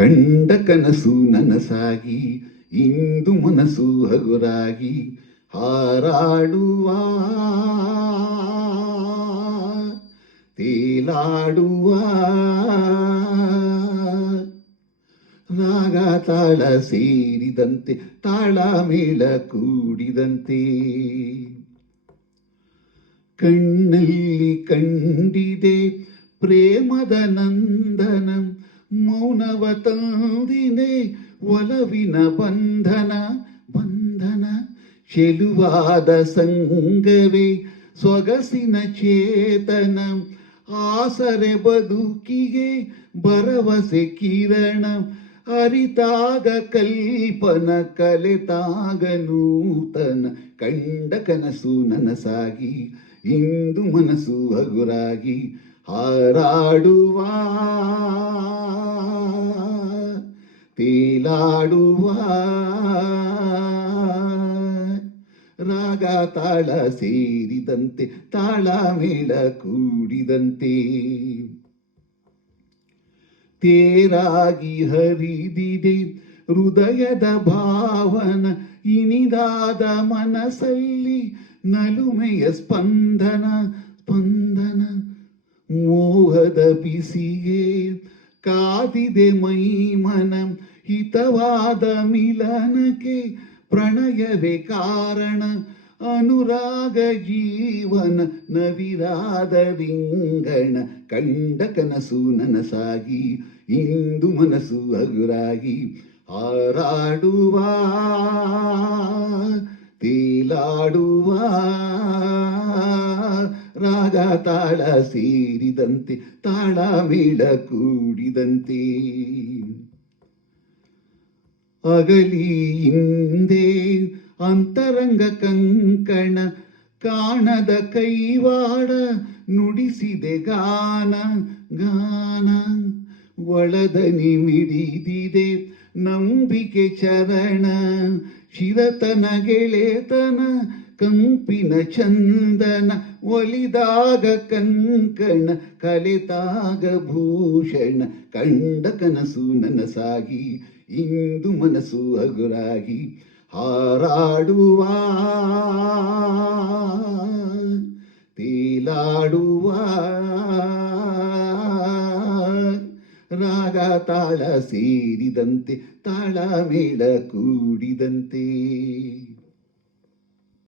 ಕಂಡ ಕನಸು ನನಸಾಗಿ, ಇಂದು ಮನಸ್ಸು ಹಗುರಾಗಿ ಹಾರಾಡುವ. ತೇಲಾಡುವ. ರಾಗ ತಾಳ ಸೇರಿದಂತೆ ತಾಳ ಮೇಳ ಕೂಡಿದಂತೆ. ಕಣ್ಣಲ್ಲಿ ಕಂಡಿದೆ ಪ್ರೇಮದ ನಂದನ ಮೌನವ ತಂದಿನೇ ಒಲವಿನ ಬಂಧನ ಬಂಧನ ಚೆಲುವಾದ ಸಂಗವೇ ಸೊಗಸಿನ ಚೇತನ. ಆಸರೆ ಬದುಕಿಗೆ ಭರವಸೆ ಕಿರಣ, ಅರಿತಾಗ ಕಲ್ಪನ ಕಲೆತಾಗ ನೂತನ. ಕಂಡ ಕನಸು ನನಸಾಗಿ ಇಂದು ಮನಸ್ಸು ಹಗುರಾಗಿ ಹಾರಾಡುವ. ತೇಲಾಡುವ ರಾಗ ತಾಳ ಸೇರಿದಂತೆ, ತಾಳ ಮೇಳ ಕೂಡಿದಂತೆ. ತೇರಾಗಿ ಹರಿದಿದೆ ಹೃದಯದ ಭಾವನ, ಇನಿದಾದ ಮನಸ್ಸಲ್ಲಿ ನಲುಮೆಯ ಸ್ಪಂದನ ಸ್ಪಂದನ. ಮೋಹದ ಬಿಸಿಗೆ ಕಾದಿದೆ ಮೈಮನ ಹಿತವಾದ ಮಿಲನಕ್ಕೆ ಪ್ರಣಯವೇ ಕಾರಣ. ಅನುರಾಗ ಜೀವನ ನವಿರಾದ ವಿಂಗಣ. ಕಂಡ ಕನಸು ನನಸಾಗಿ, ಇಂದು ಮನಸ್ಸು ಹಗುರಾಗಿ. ಹಾರಾಡುವ, ತೇಲಾಡುವ, ರಾಗ ತಾಳ ಸೇರಿದಂತೆ, ತಾಳ ಮೇಳ ಕೂಡಿದಂತೆ. ಅಗಲಿ ಹಿಂದೆ ಅಂತರಂಗ ಕಂಕಣ ಕಾಣದ ಕೈವಾಡ ನುಡಿಸಿದೆ ಗಾನ ಗಾನ. ಒಳದನಿ ಮಿಡಿದಿದೆ ನಂಬಿಕೆ ಚರಣ, ಶಿರತನ ಗೆಳೆತನ ಕಂಪಿನ ಚಂದನ ಒಲಿದಾಗ ಕಂಕಣ, ಕಲಿತಾಗ ಭೂಷಣ, ಕಂಡ ಕನಸು ನನಸಾಗಿ, ಇಂದು ಮನಸ್ಸು ಹಗುರಾಗಿ ಹಾರಾಡುವ, ತೇಲಾಡುವ, ರಾಗ ತಾಳ ಸೇರಿದಂತೆ, ತಾಳ ಮೇಳ ಕೂಡಿದಂತೆ.